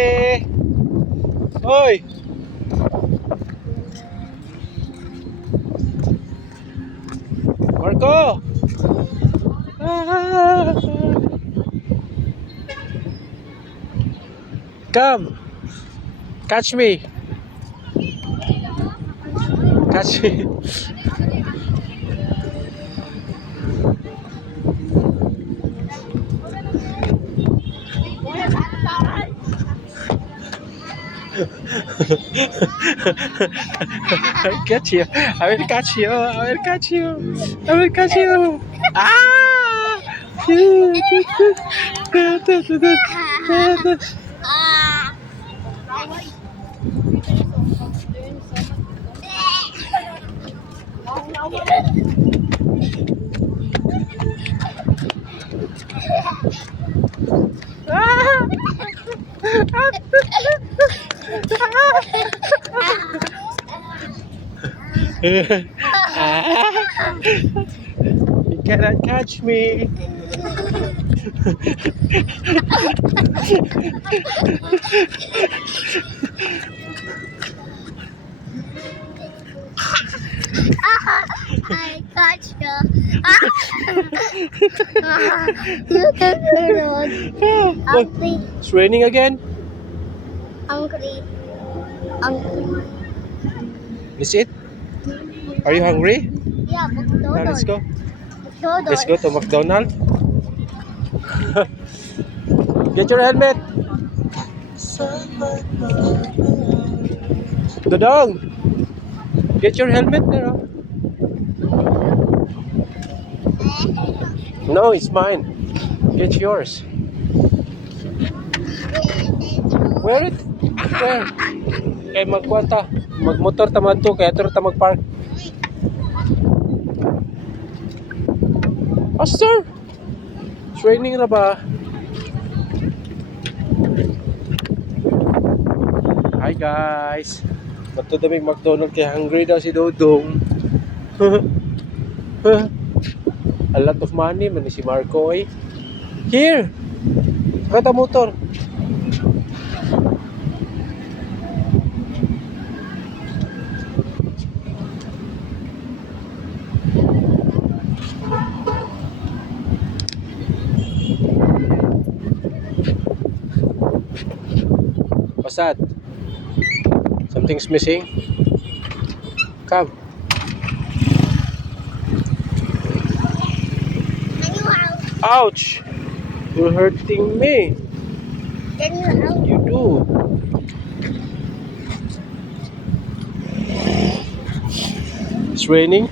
Eh, Hoy! Marco! Ah! Come! Catch me! Catch me! I'll catch you! I will catch you! I will catch you! I will catch you! Ah! You cannot catch me. I got you. Look at the road. Look, Hungry, it's raining again. hungry, hungry. Is it? Are you hungry? Yeah, Now let's McDonald's. go. McDonald's. Let's go to McDonald's. Get your helmet. Dodong, get your helmet there. Oh. No, it's mine. Get yours. Wear it. Where? Kay magkwanta. Magmotor ta man to, kaya ta magpark. Faster! It's raining na ba? Hi guys! Matudaming McDonald's kaya hungry daw si Dodong. A lot of money man ni si Marco eh. Here! Kata motor. What's that? Something's missing? Come. Can you help? Ouch! You're hurting me. Can you help? You do. It's raining.